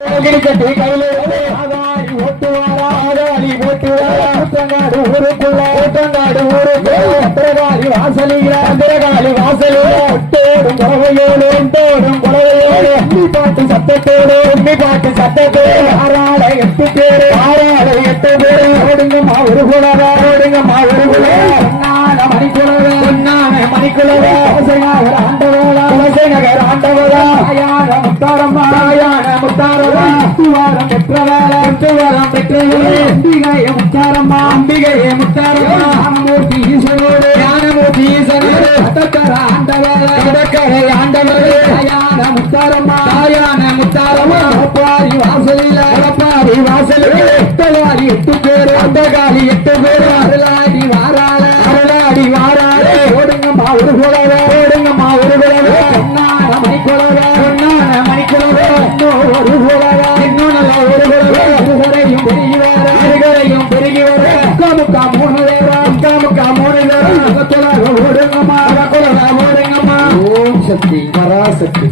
கட்டி கையில ஆதாரி ஓட்டுவாரா ஆதாரி ஓட்டுவாரா ஊத்தங்காடு ஊருக்குள்ள அத்திரகாளி வாசலில ஒட்டோடும் குழவையோடு உம்மி பாட்டு சத்தத்தோடு ஆறாள 8 பேரு ஓடுங்கம்மா ஒரு குழவை மணிக்குழவை நகர் ஆண்டவளா முத்தாரம்மா முத்தாரம் பெற்றவளே அம்பிகையே முத்தாரம்மா ஞானமூர்த்தி ஈசனோடு கடற்கரை ஆண்டவளே தாயான முத்தாரம்மா ஒப்பாரி வாசலில் 8 பேரு அந்தகாலி 8 பேரு அருளாடி வாராளே ஓடுங்கம்மா ஒரு குழவை மணிக்குழவை ஒரு குழவை இன்னும் நல்ல ஒரு குழவை பெருகி வர முக்கா மூணு ஓடுங்கம்மா ஓம் சக்தி பராசக்தி.